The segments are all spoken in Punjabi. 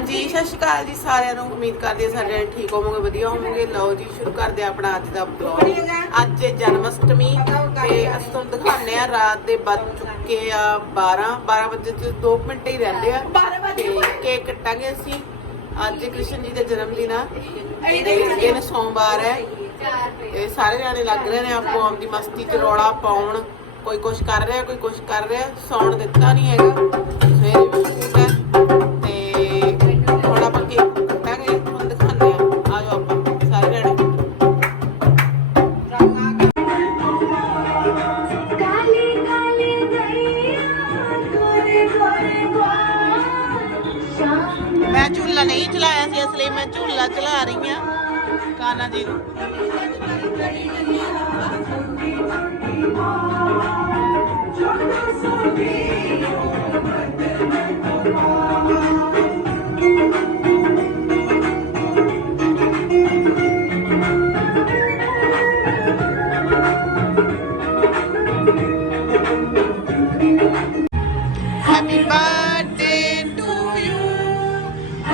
ਹਾਂਜੀ। ਸਤਿ ਸ਼੍ਰੀ ਅਕਾਲ ਜੀ ਸਾਰਿਆਂ ਨੂੰ ਉਮੀਦ ਕਰਦੇ ਹਾਂ ਜਣੇ ਠੀਕ ਹੋਵੋਗੇ ਵਧੀਆ ਹੋਵੋਗੇ। ਲਓ ਜੀ ਸ਼ੁਰੂ ਕਰਦੇ ਹਾਂ ਆਪਣਾ ਅੱਜ ਦਾ ਬਲੌਗ ਅੱਜ ਜਨਮ ਅਸ਼ਟਮੀ ਤੇ ਅਸੀਂ ਤੁਹਾਨੂੰ ਦਿਖਾਉਂਦੇ ਆ ਰਾਤ ਦੇ ਵੱਜ ਚੁੱਕੇ ਆ 12 12 ਵਜੇ ਤੇ 2 ਮਿੰਟ ਹੀ ਰਹਿੰਦੇ ਆ। 12 ਵਜੇ। ਤੇ ਕੇਕ ਕੱਟਾਂਗੇ ਅਸੀਂ। ਅੱਜ ਕ੍ਰਿਸ਼ਨ ਜੀ ਦਾ ਜਨਮ ਦਿਨ ਆ। ਦਿਨ ਸੋਮਵਾਰ ਹੈ। ਤੇ ਸਾਰੇ ਜਾਣੇ ਲੱਗ ਰਹੇ ਨੇ ਆਪੋ ਆਪ ਦੀ ਮਸਤੀ ਚ ਰੌਲਾ ਪਾਉਣ। ਕੋਈ ਕੁਛ ਕਰ ਰਿਹਾ ਕੋਈ ਕੁਛ ਕਰ ਰਿਹਾ। ਸੌਣ ਦਿੱਤਾ ਨਹੀਂ ਹੈਗਾ। ਝੂਲਾ ਨਹੀਂ ਚਲਾਇਆ ਸੀ, ਇਸ ਲਈ ਮੈਂ ਝੂਲਾ ਚਲਾ ਰਹੀ ਆ ਕਾਨਾ ਜੀ ਨੂੰ Happy birthday.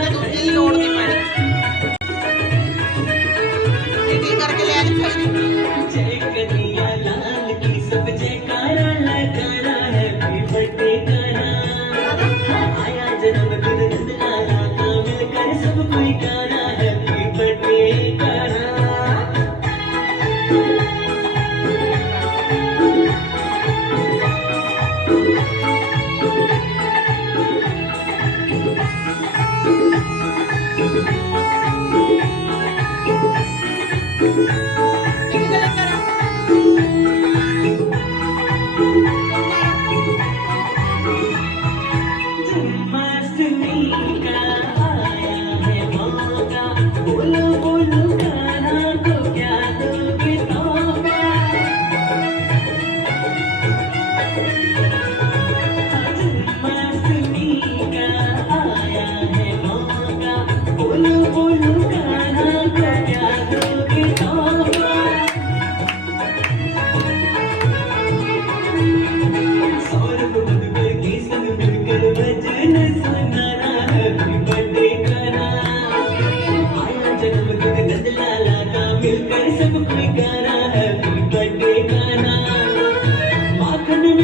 Lord,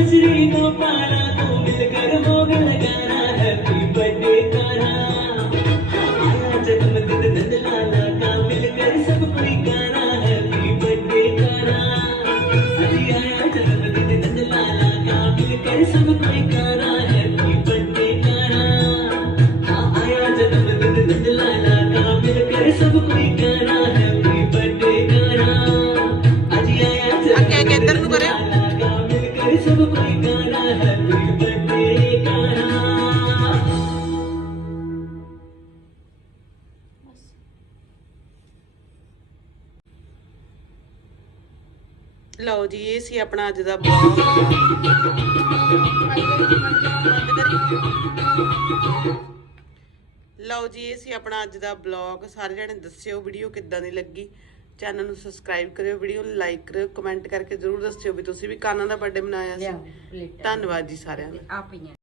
गुजरी तो पारा तो मिलकर हो गया गाना हैप्पी बर्थडे जन्म दिन का मिलकर सब कोई गाना हैप्पी बर्थडे अभी आया जन्म दिन का मिलकर सब कोई गाना हैप्पी बर्थडे हाँ, आया जन्म दिन ਲਓ ਜੀ ਇਹ ਸੀ ਆਪਣਾ ਅੱਜ ਦਾ ਬਲੌਗ ਲਓ ਜੀ ਇਹ ਸੀ ਆਪਣਾ ਅੱਜ ਦਾ ਬਲੌਗ ਸਾਰੇ ਜਣੇ ਦੱਸਿਓ ਵੀਡੀਓ ਕਿੱਦਾਂ ਦੀ ਲੱਗੀ। ਚੈਨਲ ਨੂੰ ਸਬਸਕ੍ਰਾਈਬ ਕਰਿਓ ਵੀਡੀਓ ਨੂੰ ਲਾਈਕ ਕਰਿਓ ਕਮੈਂਟ ਕਰਕੇ ਜ਼ਰੂਰ ਦੱਸਿਓ ਵੀ ਤੁਸੀਂ ਵੀ ਕਾਨਾਂ ਦਾ ਬਰਥਡੇ ਮਨਾਇਆ ਸੀ। ਧੰਨਵਾਦ ਜੀ ਸਾਰਿਆਂ ਦਾ।